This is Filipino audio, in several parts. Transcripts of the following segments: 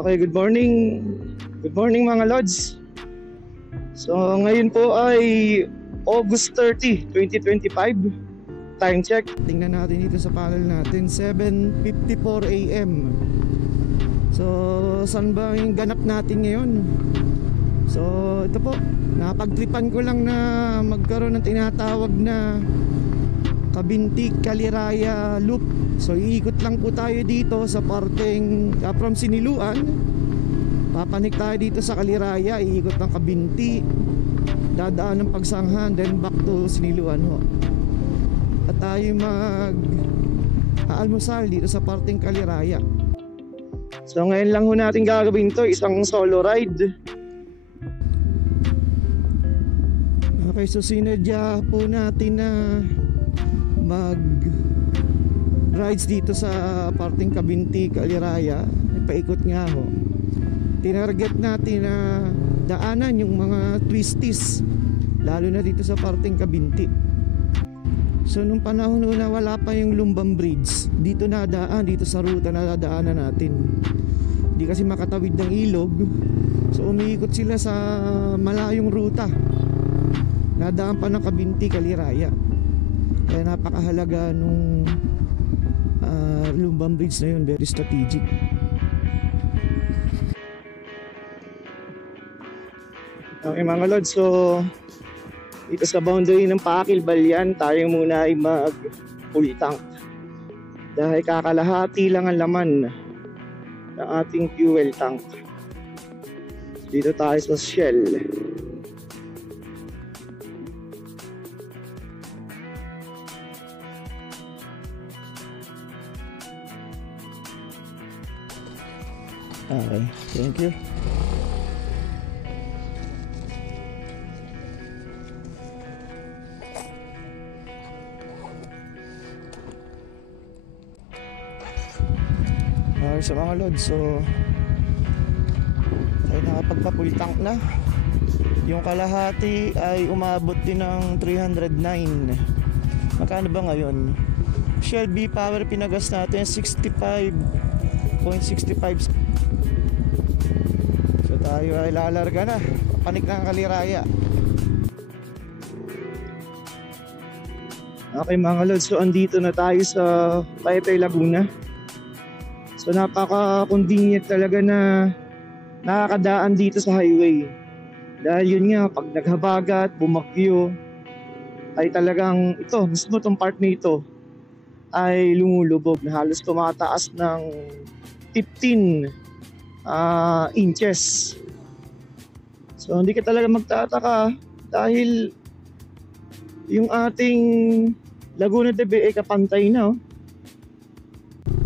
Okay, good morning. Good morning mga Lods. So ngayon po ay August 30, 2025. Time check. Tingnan natin dito sa panel natin, 7:54 AM. So saan ba yung ganap natin ngayon? So ito po, napagtripan ko lang na magkaroon ng tinatawag na Kabinti-Kaliraya Loop. So iikot lang po tayo dito sa parteng from Siniluan. Papanik tayo dito sa Kaliraya, iikot ng Kabinti, dadaan ng Pagsanghan, then back to Siniluan ho. At tayo mag-aalmusal dito sa parteng Kaliraya. So ngayon lang ho natin gagawin to, isang solo ride. Okay, so sinadya po natin na mag-rides dito sa parteng Kabinti-Kaliraya. Ipaikot nga ho. Tinarget natin na daanan yung mga twisties, lalo na dito sa parteng Kabinti. So nung panahon na wala pa yung Lumbang Bridge, dito nadaan, dito sa ruta na dadaanan natin. Hindi kasi makatawid ng ilog, so umiikot sila sa malayong ruta. Nadaan pa ng Kabinti-Kaliraya. Kaya napakahalaga nung Lumbang Bridge na yun, very strategic. Okay mga Lods, so dito sa boundary ng Pakil-Balyan, tayo muna ay mag-full tank. Dahil kakalahati lang ang laman ng ating fuel tank. Dito tayo sa Shell. Okay, thank you. Okay, sa mga Lods, so tayo nakapagpa-full tank na. Yung kalahati ay umabot din ng 309. Magkano ba ngayon? Shell B-Power pinagas natin 65.65. So tayo ay lalarga na, panik na ang Kaliraya. Okay mga Lods, so andito na tayo sa Taytay, Laguna. So napaka-convenient talaga na nakakadaan dito sa highway. Dahil yun nga, pag naghabagat, bumagyo, ay talagang ito, mismo itong part na ito ay lumulubog na halos tumataas ng 15 inches. So hindi ka talaga magtataka dahil yung ating Laguna de Bay ay kapantay na.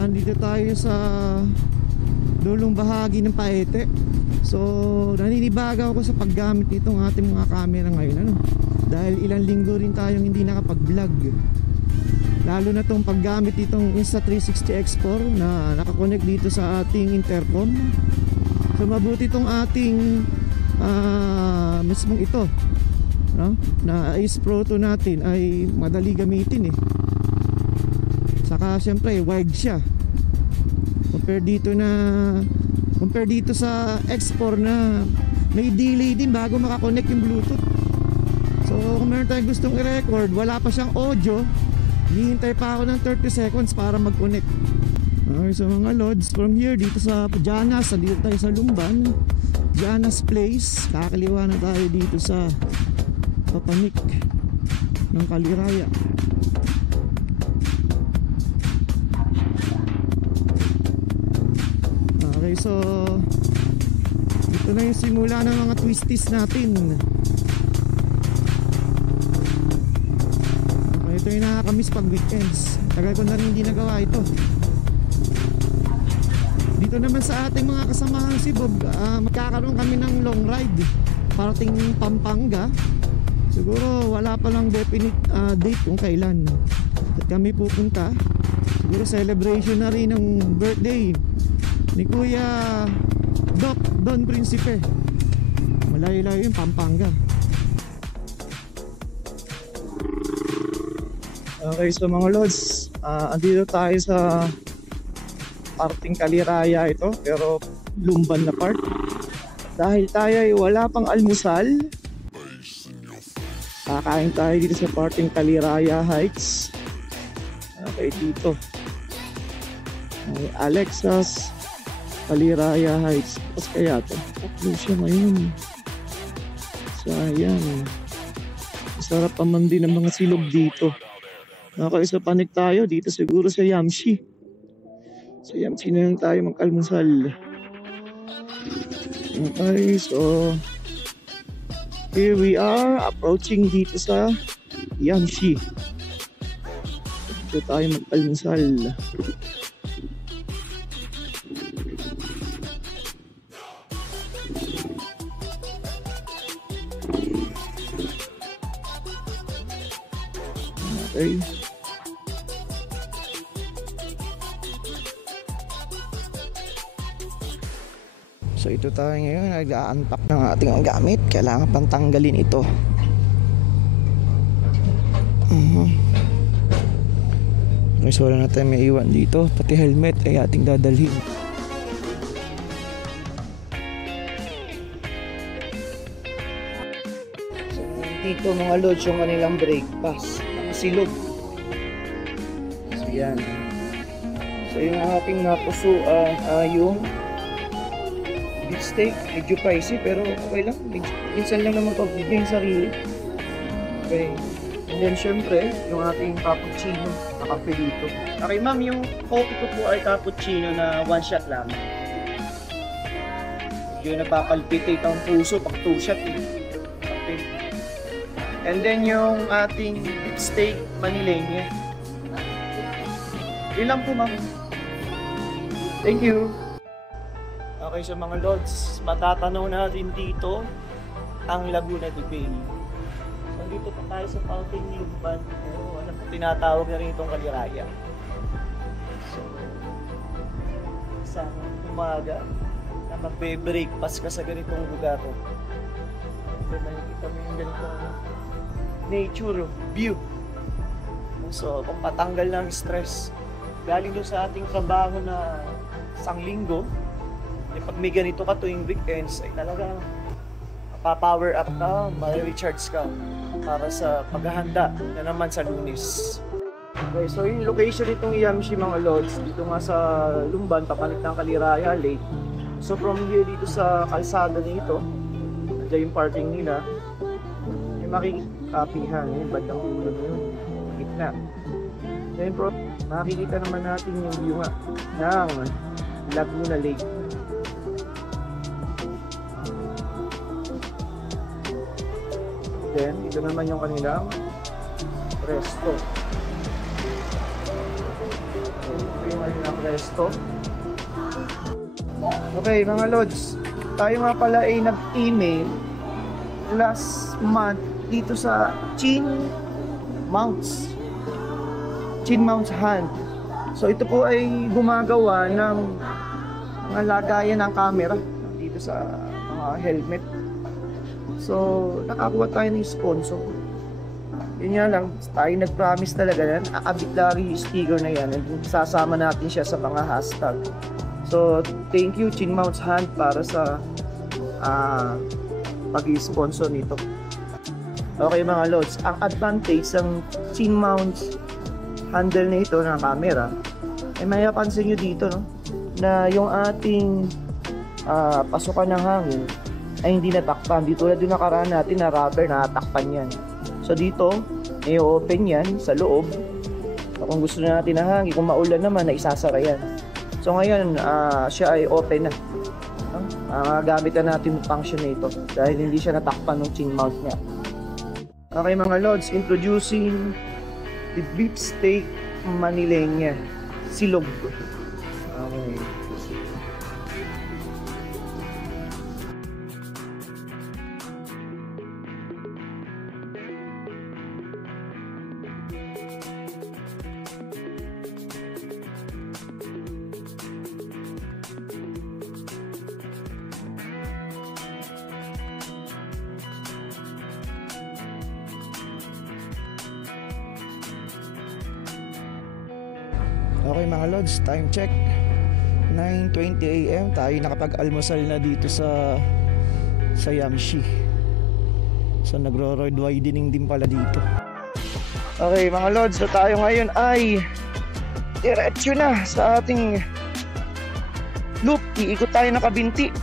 Andito tayo sa dulong bahagi ng Paete. So naninibaga ako sa paggamit nitong ating mga camera ngayon, dahil ilang linggo rin tayong hindi nakapag-vlog. Lalo na itong paggamit itong Insta360 X4 na nakakonect dito sa ating intercom. So mabuti itong ating mismong ito, no? Na Ace Pro 2 natin ay madali gamitin eh. Saka syempre wide siya. Compare dito sa X4 na may delay din bago makakonect yung Bluetooth. So kung meron tayong gustong i-record, wala pa siyang audio, hihintay pa ako ng 30 seconds para mag-connect. Okay, so mga Lods, from here dito sa Janas, dito tayo sa Lumban, Janas Place. Kakaliwa na tayo dito sa papanik ng Kaliraya. Okay, so ito na yung simula ng mga twisties natin. Okay, ito yung nakakamiss pag weekends. Tagal ko na rin hindi nagawa ito. Dito naman sa ating mga kasamahan si Bob, magkakaroon kami ng long ride parating Pampanga. Siguro wala pa lang definite date kung kailan at kami pupunta. Siguro celebration na rin ng birthday ni Kuya Doc Don Principe. Malayo-layo yung Pampanga. Okay, so mga Lods, andito tayo sa parteng Kaliraya ito, pero Lumban na part. Dahil tayo ay wala pang almusal, kakain tayo dito sa parting Kaliraya Heights. Okay, dito may Alexas Kaliraya Heights. Tapos kaya ito taklo siya ngayon. Sayang. Masarap pa man din ang mga silog dito. Nakaisa panik tayo dito siguro sa Yamshi. Sa Yamshi na lang tayo mag-almusal. Okay, so here we are approaching dito sa Yamshi. Dito tayo mag-almusal. Okay. So ito tayo ngayon, nag-a-unpack ng ating gamit. Kailangan pang tanggalin ito. Okay, so wala na tayo may iwan dito. Pati helmet ay ating dadalhin. So dito mga lods yung kanilang brake pass. Silog. So yan. So yung ating napusuan yung beef steak, medyo pricey pero okay lang. Minsan lang naman pagbigay yung sarili. Okay. And then syempre, yung ating cappuccino na kape dito. Okay ma'am, yung coffee ko po ay cappuccino na one shot lang. Yung napapalpitate ang puso pag 2 shot eh. Okay. And then yung ating beef steak Manileña. Yun lang po ma'am. Thank you. Okay, so mga lods, matatanaw natin dito ang Laguna de Bay. So dito pa tayo sa Fountain Lumban, pero alam ko tinatawag na rin itong Kaliraya. So isang umaga na magbe-breakfast ka sa ganitong lugar. Then nakikita mo yung ganitong nature view. So kung patanggal ng stress galing doon sa ating trabaho na isang linggo, pag may ganito ka tuwing weekends ay talagang pa-power up ka, ma-recharge ka para sa paghahanda na naman sa Lunes. Okay, so yung location itong Yamshi mga lods, dito nga sa Lumban, papalit ng Kaliraya Lake. So from here dito sa kalsada nito, nandiyan yung parking nila, may makikapihan, yung bandang ulo na yun, gitna. Then makikita naman natin yung view nga ng Laguna Lake. Then, ito naman yung kanilang resto. Ito yung kanilang resto. Okay, mga lods. Tayo nga pala ay nag-email last month dito sa Chin Mounts Hand. So, ito po ay gumagawa ng mga lagayan ng camera dito sa mga helmet. So, nakakuha tayo ng sponsor. Yun nga lang, tayo nag-promise talaga yan. Akabit lagi yung sticker na yan. And sasama natin siya sa mga hashtag. So, thank you Chin Mounts Hand para sa pag-sponsor nito. Okay mga lods, ang advantage ng Chin Mounts handle na ito ng camera, ay may napansin nyo dito, no? Na yung ating pasukan ng hangin ay hindi natakpan. Dito tulad yung nakaraan natin na rubber, natakpan yan. So dito, i-open yan sa loob. So, kung gusto na natin ng hangin, kung maulan naman, na isasara yan. So ngayon, siya ay open na. Gamit na natin yung function na ito dahil hindi siya natakpan ng chin mount niya. Okay mga lods, introducing the beef steak Manileña silog. Okay. Okay mga lods, time check 9:20 AM tayo nakapag-almusal na dito sa Yamshi. So nagro-road widening din pala dito. Okay mga lods, so tayo ngayon ay diretso na sa ating loop. Iikot tayo ng Kabinti,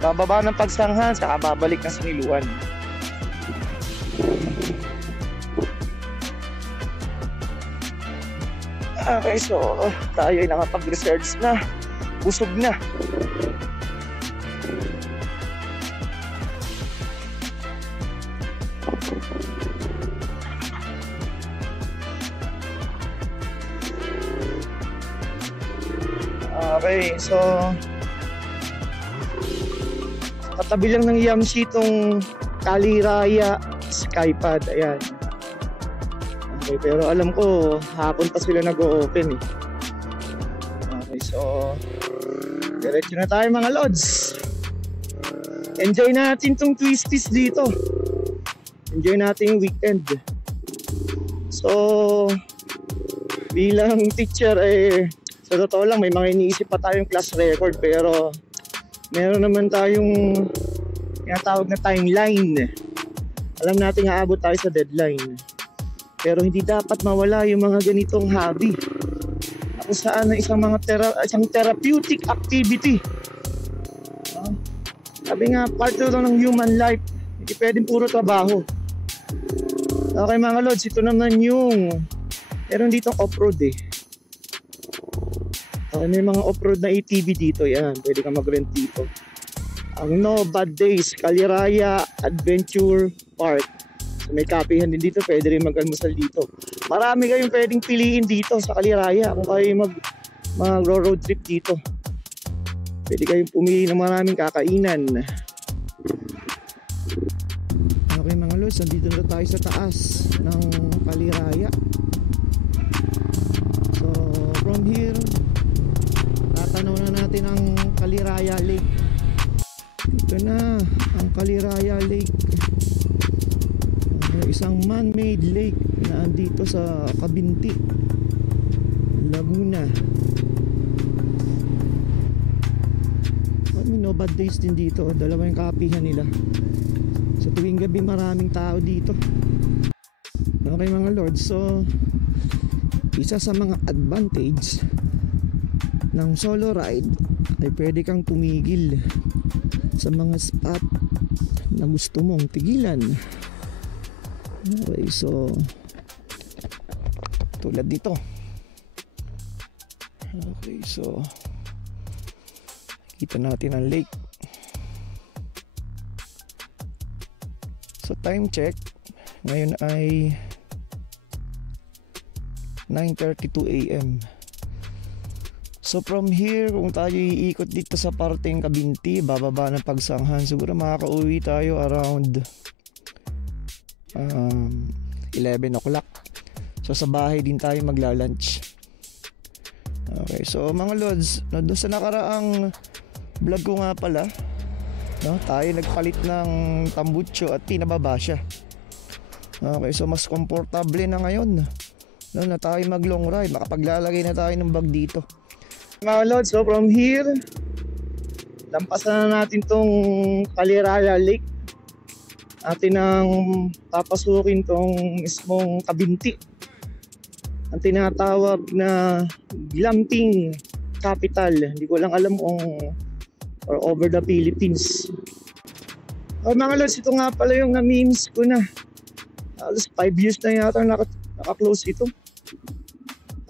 bababa ng Pagsanghan, saka babalik na sa Niluan. Okay, so tayo ay nakapag-research na, busog na. Okay, so katabi lang ng Yamshi itong Kaliraya Skypad, ayan. Okay, pero alam ko hapon pa sila nag-o-open eh. Okay, so diretso na tayo mga lods. Enjoy natin tong twisties dito. Enjoy natin yung weekend. So bilang teacher sa totoo lang may mga iniisip pa tayong class record, pero meron naman tayong tinatawag na timeline. Alam natin aabot tayo sa deadline. Pero hindi dapat mawala yung mga ganitong hobby. Kung saan isang therapeutic activity. Sabi nga, part ito ng human life. Hindi pwedeng puro trabaho. Okay mga lods, ito naman yung meron dito off-road eh. Okay, may mga off-road na ATV dito. Yan, pwede ka mag-rent dito. Ang No Bad Days Kaliraya Adventure Park. So, may kapihan din dito, pwede rin mag-almusal dito. Marami kayong pwedeng piliin dito sa Kaliraya kung kayo mag-road trip dito. Pwede kayong pumili ng maraming kakainan. Okay mga lods, nandito na tayo sa taas ng Kaliraya. So from here, tatanaw na natin ang Kaliraya Lake. Ito na ang Kaliraya Lake. Isang man-made lake na andito sa Kabinti, Laguna. May No Bad Days din dito. Dalawa yung kapihan nila. Sa tuwing gabi maraming tao dito. Okay mga lords, so isa sa mga advantage ng solo ride ay pwede kang tumigil sa mga spot na gusto mong tigilan. Okay, so tulad dito. Okay, so kita natin ang lake. So time check ngayon ay 9:32 AM. So from here, kung tayo iikot dito sa parteng Kabinti, bababa ng Pagsanghan, siguro makakauwi tayo around 11 o'clock. So sa bahay din tayo magla-lunch. Okay, so mga lods, doon sa nakaraang vlog ko nga pala, no, tayo nagpalit ng tambucho at pinababa siya. Okay, so mas komportable na ngayon, no, na tayo mag long ride. Makapaglalagay na tayo ng bag dito. Mga lods, so from here, lampasan na natin tong Kaliraya Lake. Atin ang papasukin tong mismong Kabinti, ang tinatawag na glamping capital. Hindi ko lang alam kung or over the Philippines. Oh, mga lods, ito nga pala yung na-memes ko na. Halos 5 years na yata naka-close ito.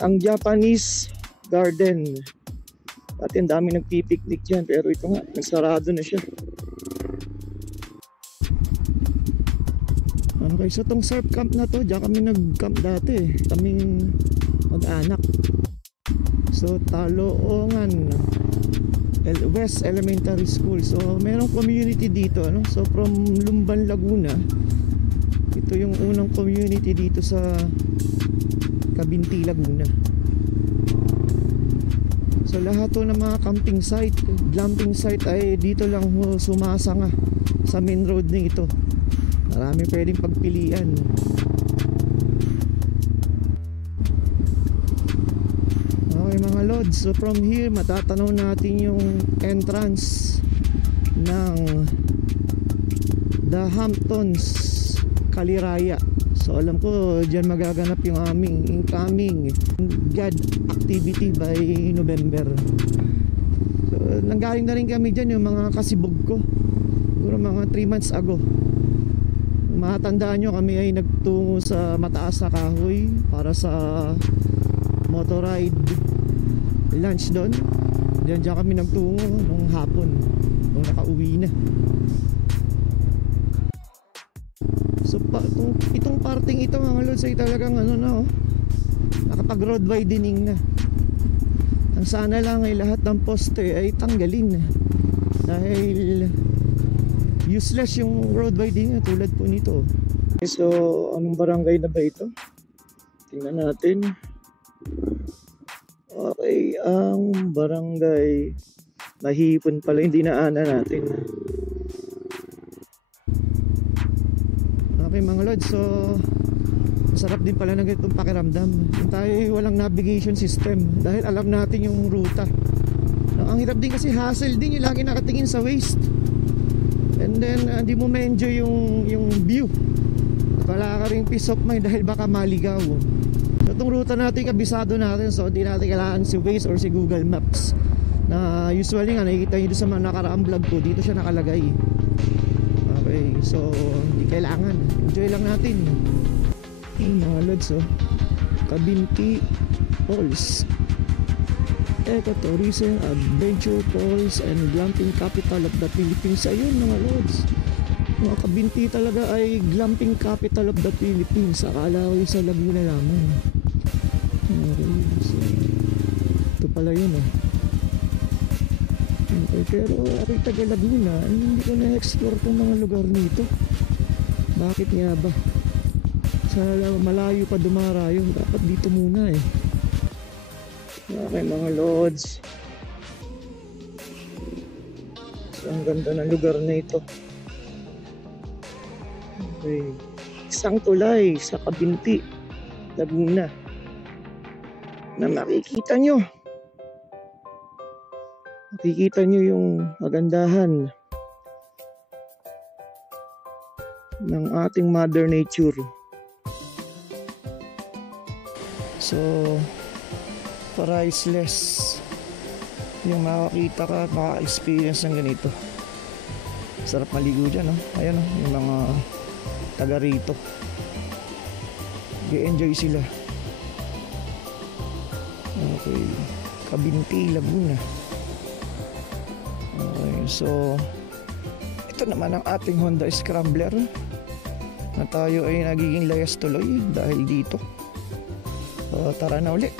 Ang Japanese Garden. Dati ang dami nagpipiknik dyan, pero ito nga, nagsarado na siya. Okay, so tong surf camp na to, diyan kami nag-camp dati, kaming mag-anak. So Taloongan West Elementary School. So merong community dito, ano? So from Lumban, Laguna, ito yung unang community dito sa Kabinti, Laguna. So lahat to ng mga camping site, glamping site ay dito lang sumasanga sa main road na ito. Marami pwedeng pagpilian. Okay mga lods. So from here matatanaw natin yung entrance ng The Hamptons Kaliraya. So alam ko dyan magaganap yung aming incoming GAD activity by November. So nanggaling na rin kami dyan yung mga kasibog ko, siguro mga 3 months ago. Matandaan nyo, kami ay nagtungo sa mataas na kahoy para sa motorride lunch doon. Diyan kami nagtungo nung hapon, nung nakauwi na. So itong parting ito mga lods ay talagang ano na, oh, nakapag road widening na. Ang sana lang ay lahat ng poste ay tanggalin dahil useless yung road widening tulad po nito. So anong barangay na ba ito? Tingnan natin. Okay, ang barangay Mahipon pala yung dinaanan natin. Okay mga lods, so masarap din pala ng ganitong pakiramdam. Tayo ay walang navigation system dahil alam natin yung ruta. Ang hirap din kasi hassle din yung lagi nakatingin sa waste. And then hindi mo ma-enjoy yung view. Wala ka rin peace of mind dahil baka maligaw. So itong ruta natin kabisado natin, so hindi natin kailangan si Waze or si Google Maps na usually nga nakikita nyo sa mga nakaraang vlog ko, dito siya nakalagay. Okay, so hindi kailangan, enjoy lang natin. Yung mga lods, oh, Cabinti Falls, Ecotourism Adventure Falls and Glamping Capital of the Philippines. Ayun mga lods, mga Cabinti talaga ay glamping capital of the Philippines. Akala ko yung sa Laguna lamang. Okay, so ito pala yun, oh. Okay, pero ako'y taga Laguna, hindi ko na-explore itong mga lugar nito. Bakit nga ba? Sa malayo pa dumarayo, dapat dito muna eh. Okay mga lods, so, ang ganda ng lugar na ito. Okay, isang tulay sa Cabinti, Laguna na makikita nyo yung magandahan ng ating Mother Nature. So priceless yung makakita ka, maka-experience ng ganito. Sarap maligo dyan, no? Ayan, no? Yung mga taga rito, i-enjoy sila. Okay, Cabinti, Laguna. Okay, so ito naman ang ating Honda Scrambler na tayo ay nagiging layas tuloy dahil dito. Tara na uli.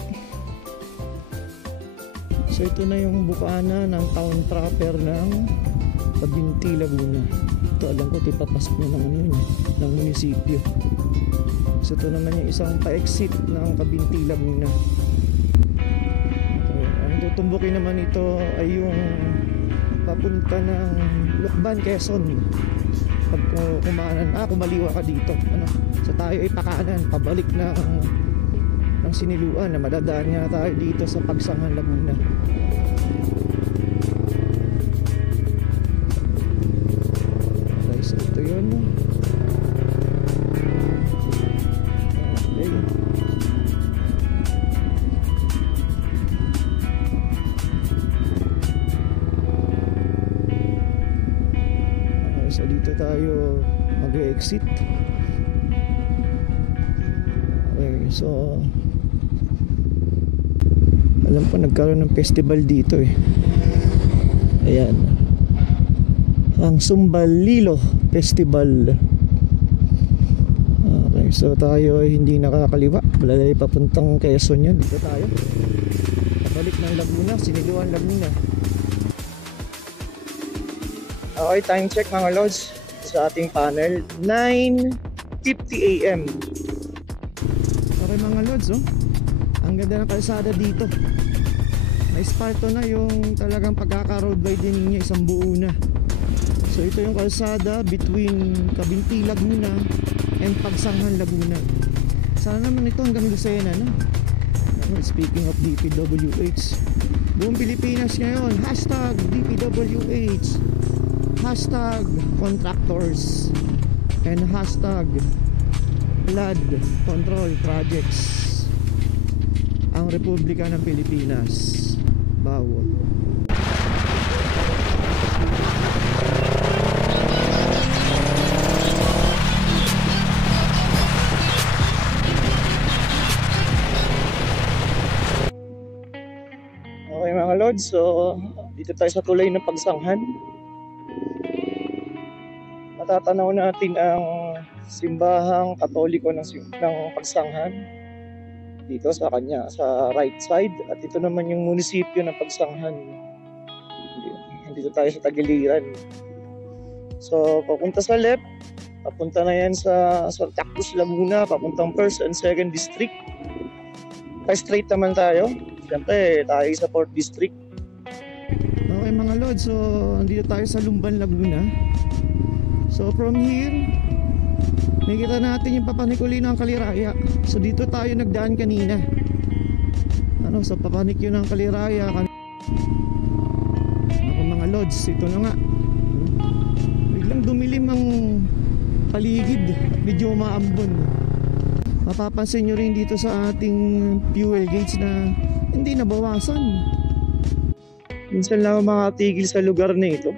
So ito na yung bukana ng town proper ng Cabinti, Laguna. Ito alam ko ito papasok na ng ano yun, ng munisipyo. So ito naman yung isang pa-exit ng Cabinti, Laguna. Okay, ang tutumbukin naman ito ay yung papunta ng Lucban, Quezon. Pag kumaliwa ka dito, ano, so tayo ay pakanan pabalik ng Siniluan na madadaan nga tayo dito sa Pagsangan, Laguna. Okay, so ito yun. Okay. Okay, so dito tayo mag-exit. Okay, so alam ko nagkaroon ng festival dito eh. Ayan, ang Sumbalilo Festival. Okay, so tayo ay hindi nakakaliwa, malalay papuntang Quezon yan. Dito tayo balik ng Laguna, Siniluan, Laguna. Okay, time check mga lods sa ating panel, 9:50 AM. Okay mga lods, oh, ang ganda ng kalsada dito. May spalto na yung talagang pagkaka-road widening niya, isang buo na. So ito yung kalsada between Cabinti, Laguna and Pagsangan, Laguna. Sana naman ito hanggang Lucena, no? Well, speaking of DPWH, buong Pilipinas ngayon, hashtag DPWH, hashtag contractors, and hashtag flood control projects ang Republika ng Pilipinas. Bawal. Okay mga lods, so dito tayo sa tulay ng Pagsanghan. Matatanaw natin ang simbahang Katoliko ng Pagsanghan dito sa kanya, sa right side, at ito naman yung munisipyo ng Pagsanghan. Dito tayo sa Tagiliran. So papunta sa left, papunta na yan sa Tactus Laguna, papuntang 1st and 2nd District. Straight naman tayo. Siyempre, tayo sa 4th District. Okay mga lods, so andito tayo sa Lumban, Laguna. So from here, nakikita natin yung Papanikuli ng Kaliraya. So dito tayo nagdaan kanina. Sa Papanikyo ng Kaliraya. Ako mga lods, ito na nga. Biglang dumilim ang paligid. Medyo maambon. Mapapansin nyo rin dito sa ating fuel gauge na hindi nabawasan. Minsan lang makatigil sa lugar na ito.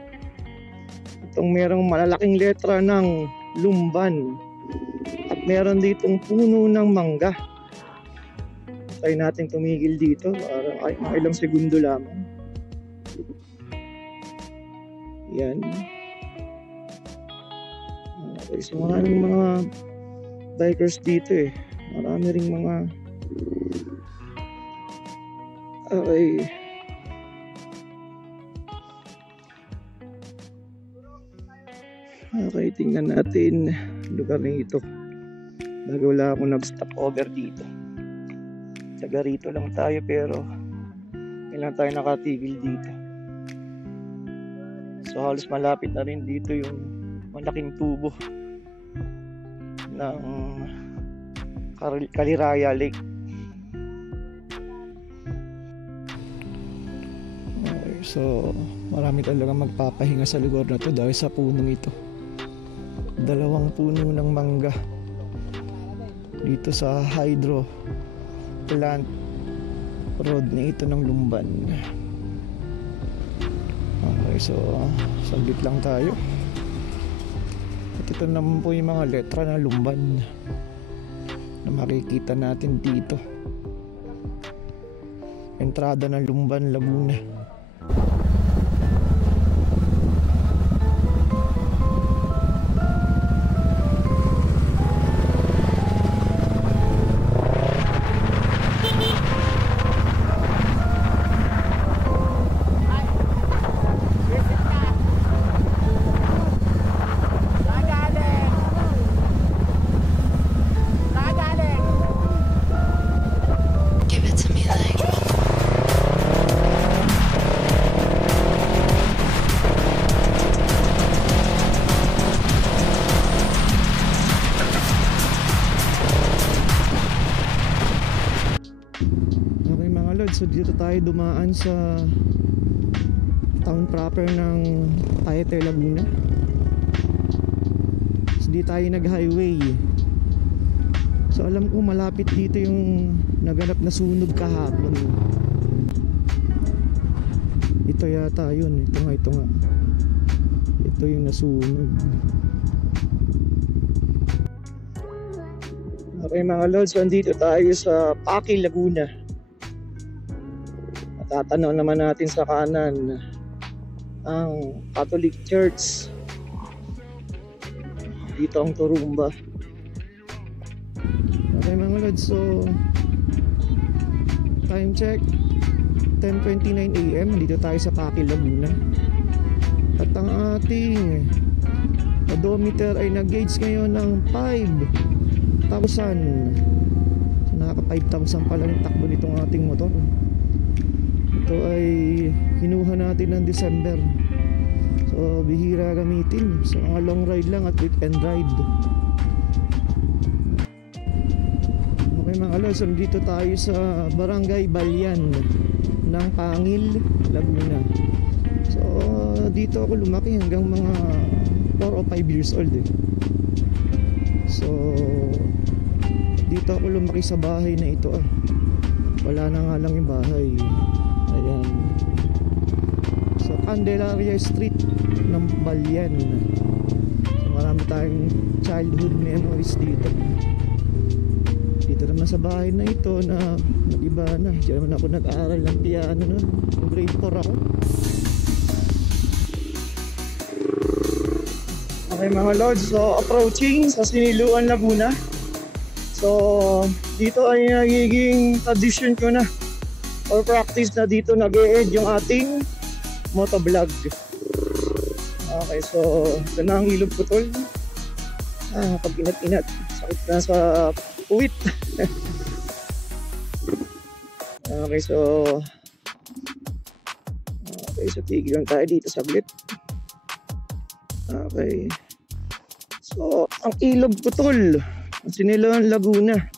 Itong merong malalaking letra ng Lumban. At meron ditong puno ng mangga. Try natin tumigil dito para ilang segundo lamang. Yan. Okay, so maraming mga bikers dito eh. Marami ring mga okay. Okay, tingnan natin lugar na ito. Bago wala akong nag-stop over dito. Taga rito lang tayo pero kailan tayo nakatigil dito. So halos malapit na rin dito yung malaking tubo ng Kaliraya Lake. Okay, so marami talagang magpapahinga sa lugar na to dahil sa punong ito. 2 puno ng mangga dito sa hydro plant road na ito ng Lumban. Okay, so saglit lang tayo. At ito naman po yung mga letra ng Lumban na makikita natin dito. Entrada ng Lumban, Laguna. So dito tayo dumaan sa town proper ng Paete, Laguna. So di tayo nag-highway. So alam ko malapit dito yung naganap na sunog kahapon. Ito yata yun. Ito nga. Ito yung nasunog. Okay mga lods, andito tayo sa Paki, Laguna. Tatanaw naman natin sa kanan ang Catholic Church. Dito ang Turumba. Okay mga lods, so time check 10:29 AM. Dito tayo sa Paki, Laguna. At ang ating odometer ay nag-gauge ngayon ng 5,000. So nakaka 5,000 pala yung takbo nitong ating motor. Ito ay kinuha natin ng December. So bihira gamitin. So mga long ride lang at weekend ride. Okay Okay mga lods, dito tayo sa Barangay Balyan ng Pangil, Laguna. So dito ako lumaki hanggang mga 4 o 5 years old eh. So dito ako lumaki sa bahay na ito ah. Wala na nga lang yung bahay. Ayan. So Candelaria Street ng Balyan. So marami tayong childhood memories dito. Dito naman sa bahay na ito na iba na. Diyan naman ako nag-aaral ng piano noon. Grade 4 ako. Okay mga lods, so approaching sa Siniluan, Laguna. So dito ay nagiging tradition ko na or practice na dito nag-e-ed yung ating motovlog. Okay, so ito na ang ilog putol. Pag inat-inat, sakit na sa puwit. Okay, so tigilan tayo dito saglit. Okay, so ang ilog putol, Siniluan, Laguna.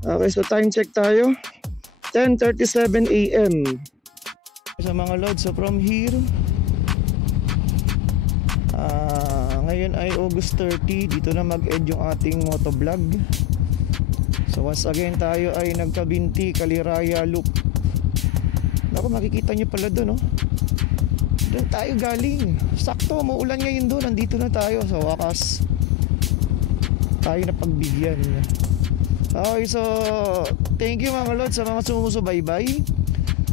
Okay, so time check tayo, 10:37 AM. Sa mga lods, so from here, ngayon ay August 30. Dito na mag-end yung ating motovlog. So once again tayo ay nagkabinti Kaliraya Loop. Naku, makikita nyo pala doon, no? Doon tayo galing. Sakto, maulan ngayon doon. Nandito na tayo sa wakas. Tayo na pagbigyan. Okay, so thank you mga lods sa mga sumusubaybay.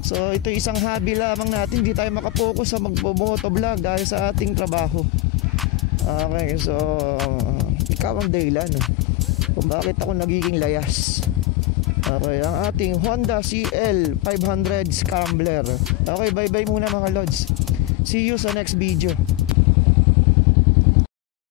So ito isang hobby lamang natin. Hindi tayo makapokus sa magbo-motovlog dahil sa ating trabaho. Okay, so ikaw ang dahilan kung bakit ako nagiging layas. Okay, ang ating Honda CL 500 Scrambler. Okay, bye bye muna mga lods. See you sa next video.